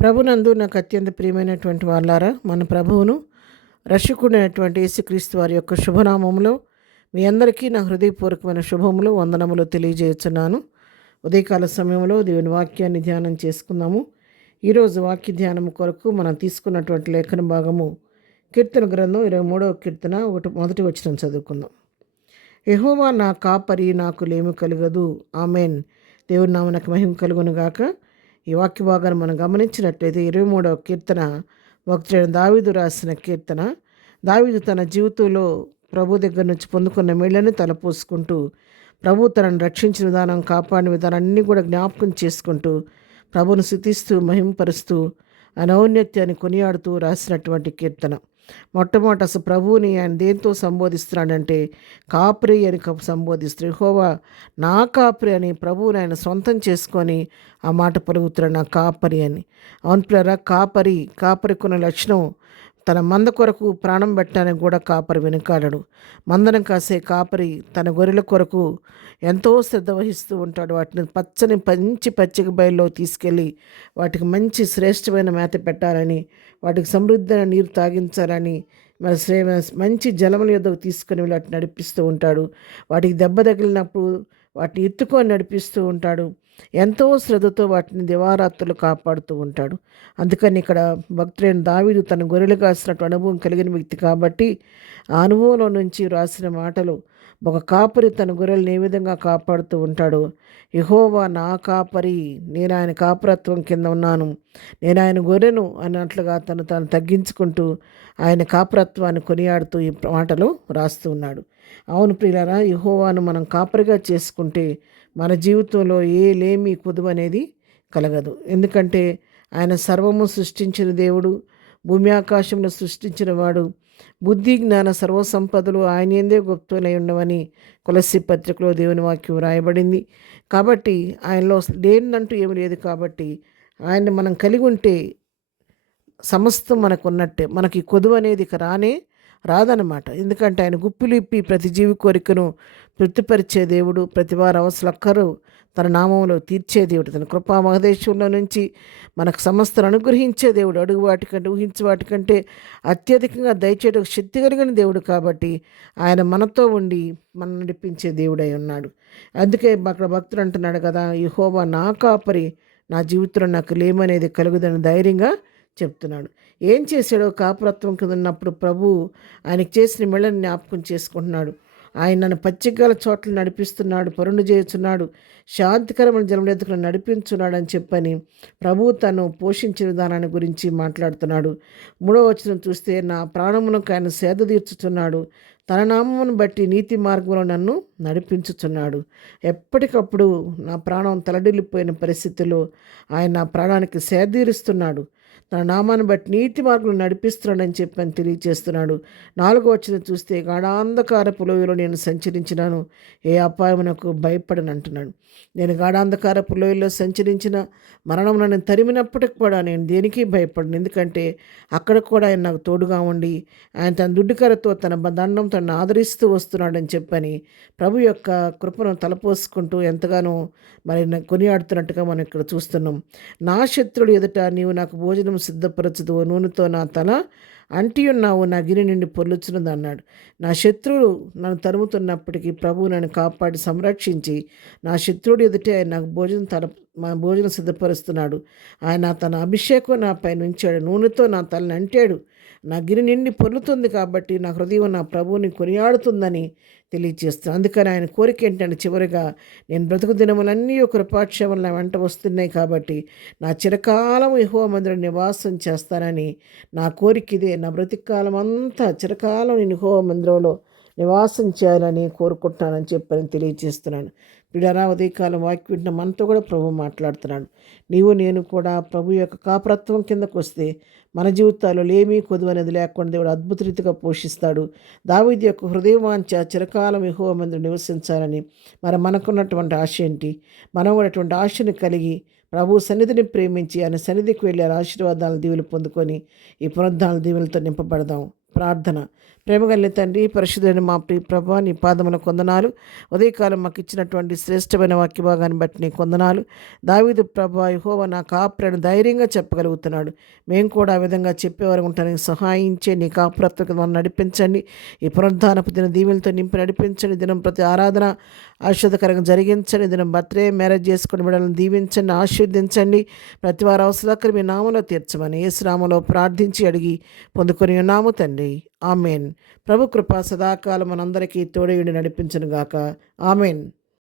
ప్రభునందు నాకు అత్యంత ప్రియమైనటువంటి వాళ్ళారా, మన ప్రభువును రక్షకుడైనటువంటి యేసుక్రీస్తు వారి యొక్క శుభనామంలో మీ అందరికీ నా హృదయపూర్వకమైన శుభములు వందనములు తెలియజేస్తున్నాను. ఉదయకాల సమయంలో దేవుని వాక్యాన్ని ధ్యానం చేసుకుందాము. ఈరోజు వాక్య ధ్యానం కొరకు మనం తీసుకున్నటువంటి లేఖన భాగము కీర్తన గ్రంథం 23వ కీర్తన మొదటి వచనం చదువుకుందాం. యెహోవా నా కాపరి, నాకు లేమి కలుగదు. ఆమెన్. దేవుని నామమునకు మహిమ కలుగును గాక. ఈ వాక్య భాగాన్ని మనం గమనించినట్లయితే 23వ కీర్తన భక్తుడైన దావీదు రాసిన కీర్తన. దావీదు తన జీవితంలో ప్రభు దగ్గర నుంచి పొందుకున్న మేళ్ళని తలపోసుకుంటూ, ప్రభు తనను రక్షించిన విధానం, కాపాడిన విధానం అన్నీ కూడా జ్ఞాపకం చేసుకుంటూ, ప్రభును స్తుతిస్తూ మహింపరుస్తూ ఆయన ఔన్నత్యాన్ని కొనియాడుతూ రాసినటువంటి కీర్తన. మొట్టమొదట అసలు ప్రభువుని ఆయన దేంతో సంబోధిస్తున్నాడంటే కాపరి అని సంబోధిస్తాడు. యెహోవా నా కాపరి అని ప్రభువుని ఆయన సొంతం చేసుకొని ఆ మాట పలుకుతున్నాడు, నా కాపరి అని. అవును ప్రియరా, కాపరికి ఉన్న లక్షణం తన మంద కొరకు ప్రాణం పెట్టడానికి కూడా కాపరి వెనుకాడడు. మందనం కాసే కాపరి తన గొర్రెల కొరకు ఎంతో శ్రద్ధ వహిస్తూ ఉంటాడు. వాటిని మంచి పచ్చిక బయల్లో తీసుకెళ్ళి వాటికి మంచి శ్రేష్టమైన మేత పెట్టాలని, వాటికి సమృద్ధమైన నీరు తాగించాలని, మంచి జలముల యొద్దకు తీసుకొని వాటిని నడిపిస్తూ ఉంటాడు. వాటికి దెబ్బ తగిలినప్పుడు వాటిని ఎత్తుకొని నడిపిస్తూ ఉంటాడు. ఎంతో శ్రద్ధతో వాటిని దివారాత్రులు కాపాడుతూ ఉంటాడు. అందుకని ఇక్కడ భక్తుడైన దావీదు తన గొర్రెలు కాసినట్టు అనుభవం కలిగిన వ్యక్తి కాబట్టి ఆ అనుభవంలో నుంచి రాసిన మాటలు, ఒక కాపరి తన గొర్రెలను ఏ విధంగా కాపాడుతూ ఉంటాడో, యెహోవా నా కాపరి, నేను ఆయన కాపరత్వం కింద ఉన్నాను, నేను ఆయన గొర్రెను అన్నట్లుగా తను తగ్గించుకుంటూ ఆయన కాపరత్వాన్ని కొనియాడుతూ ఈ మాటలు రాస్తూ ఉన్నాడు. అవును ప్రియులారా, యెహోవాను మనం కాపరిగా చేసుకుంటే మన జీవితంలో ఏ లేమి కుదువ అనేది కలగదు. ఎందుకంటే ఆయన సర్వము సృష్టించిన దేవుడు, భూమి ఆకాశంలో సృష్టించిన వాడు. బుద్ధి జ్ఞాన సర్వసంపదలు ఆయన ఎందే గుప్తులై ఉండవని కొలస్సీ పత్రికలో దేవుని వాక్యం రాయబడింది. కాబట్టి ఆయనలో లేనిదంటూ ఏమి లేదు. కాబట్టి ఆయన్ని మనం కలిగి ఉంటే సమస్తం మనకు ఉన్నట్టే. మనకి కొదువు అనేది ఇక రాదనమాట. ఎందుకంటే ఆయన గుప్పిలిప్పి ప్రతి జీవి కోరికను తృప్తిపరిచే దేవుడు, ప్రతి వారి అవసరక్కరు తన నామంలో తీర్చే దేవుడు, తన కృపా మహదేశంలో నుంచి మనకు సమస్తను అనుగ్రహించే దేవుడు, అడుగు వాటికంటే ఊహించే వాటికంటే అత్యధికంగా దయచేయటకు శక్తి కలిగిన దేవుడు. కాబట్టి ఆయన మనతో ఉండి మనం నడిపించే దేవుడై ఉన్నాడు. అందుకే అక్కడ భక్తుడు అంటున్నాడు కదా, యెహోవా నా కాపరి, నా జీవితంలో నాకు లేమనేది కలుగుదని ధైర్యంగా చెప్తున్నాడు. ఏం చేశాడో కాపురత్వం కింద ఉన్నప్పుడు ప్రభు ఆయనకు చేసిన మెళ్ళని జ్ఞాపకం చేసుకుంటున్నాడు. ఆయన నన్ను పచ్చికగల చోట్ల నడిపిస్తున్నాడు, పరుండు చేస్తున్నాడు, శాంతికరమైన జలముల ఎదుకు నడిపించున్నాడు అని చెప్పని ప్రభు తను పోషించిన విధానాన్ని గురించి మాట్లాడుతున్నాడు. 3వ వచనం చూస్తే, నా ప్రాణమునకు ఆయన సేద తీర్చుతున్నాడు, తన నామమును బట్టి నీతి మార్గంలో నన్ను నడిపించుచున్నాడు. ఎప్పటికప్పుడు నా ప్రాణం తలడిల్లిపోయిన పరిస్థితుల్లో ఆయన నా ప్రాణానికి సేద తీరుస్తున్నాడు, తన నామాన్ని బట్టి నీతి మార్గంలో నడిపిస్తున్నాడని చెప్పని తెలియజేస్తున్నాడు. 4వ వచనం చూస్తే, గాఢాంధకారపు లోయలో నేను సంచరించినాను, ఏ అపాయమునకు భయపడను అంటున్నాడు. నేను గాఢాంధకారపు లోయలో సంచరించిన, మరణం నన్ను తరిమినప్పటికి కూడా నేను దేనికి భయపడను. ఎందుకంటే అక్కడ కూడా ఆయన నాకు తోడుగా ఉండి ఆయన తన దుడ్డుకరతో తన దండం తనను ఆదరిస్తూ వస్తున్నాడని చెప్పని ప్రభు యొక్క కృపను తలపోసుకుంటూ ఎంతగానో మరి కొనియాడుతున్నట్టుగా మనం ఇక్కడ చూస్తున్నాం. నా శత్రుడు ఎదుట నీవు నాకు భోజనం సిద్ధపరచదు, నూనెతో నా తల అంటి ఉన్నావు, నా గిరి నుండి పొర్లుచున్నది అన్నాడు. నా శత్రువులు నన్ను తరుముతున్నప్పటికీ ప్రభువు నన్ను కాపాడి సంరక్షించి నా శత్రువుడు ఎదుటే ఆయన నాకు భోజనం సిద్ధపరుస్తున్నాడు. ఆయన తన అభిషేకం నా పైన ఉంచాడు, నూనెతో నా తలని అంటాడు, నా గిరి నిండి పొర్లుతుంది. కాబట్టి నా హృదయం నా ప్రభువుని కొనియాడుతుందని తెలియజేస్తాను. అందుకని ఆయన కోరిక ఏంటంటే, చివరిగా నేను బ్రతుకు దినములన్నీ కృపాక్షేమలు నా వెంట వస్తున్నాయి కాబట్టి నా చిరకాలం యెహోవా మందిరం నివాసం చేస్తానని నా కోరిక ఇదే. నా బ్రతికాలం అంతా చిరకాలం నేను యెహోవా మందిరంలో నివాసం చేయాలని కోరుకుంటున్నానని చెప్పని తెలియజేస్తున్నాను. ప్రియులారా, ఉదయకాలం వాక్యం వింటున్న మనతో కూడా ప్రభు మాట్లాడుతున్నాడు. నీవు నేను కూడా ప్రభు యొక్క కాపరత్వం కిందకు వస్తే మన జీవితాల్లో లేమి కొదువు అనేది లేకుండా దేవుడు అద్భుత రీతిగా పోషిస్తాడు. దావీదు యొక్క హృదయవాంఛ చిరకాలం యెహోవా మందిరం నివసించాలని. మరి మనకున్నటువంటి ఆశ ఏంటి? మనం కూడా అటువంటి ఆశని కలిగి ప్రభు సన్నిధిని ప్రేమించి ఆయన సన్నిధికి వెళ్ళి ఆశీర్వాదాల దీవులు పొందుకొని ఈ పునరుద్ధాన దీవులతో నింపబడదాం. ప్రార్థన. ప్రేమగల తండ్రి, పరిశుద్ధుడైన మా ప్రియ ప్రభువా, నీ పాదముల కొందనాలు. ఉదయకాలం మాకు ఇచ్చినటువంటి శ్రేష్టమైన వాక్య భాగాన్ని బట్టి నీ కొందనాలు. దావీదు ప్రభువా, యెహోవా నా కాపురని ధైర్యంగా చెప్పగలుగుతున్నాడు. మేము కూడా ఆ విధంగా చెప్పేవారు ఉంటానికి సహాయించే నీ కాపురత్వకి మనం నడిపించండి. ఈ పునరుద్ధానపు దిన దీవెలతో నింపి నడిపించండి. దినం ప్రతి ఆరాధన ఆశీర్వదకరంగా జరిగించండి. దినం బర్త్డే మ్యారేజ్ చేసుకుని బిడ్డలను దీవించండి, ఆశీర్వదించండి. ప్రతి వారి అవసరాలు మీ నామంలో తీర్చమని యేసు నామములో ప్రార్థించి అడిగి పొందుకొని ఉన్నాము తండ్రి. ఆమెన్. ప్రభు కృప సదాకాలం మనందరికీ తోడయుండి నడిపించును గాక. ఆమెన్.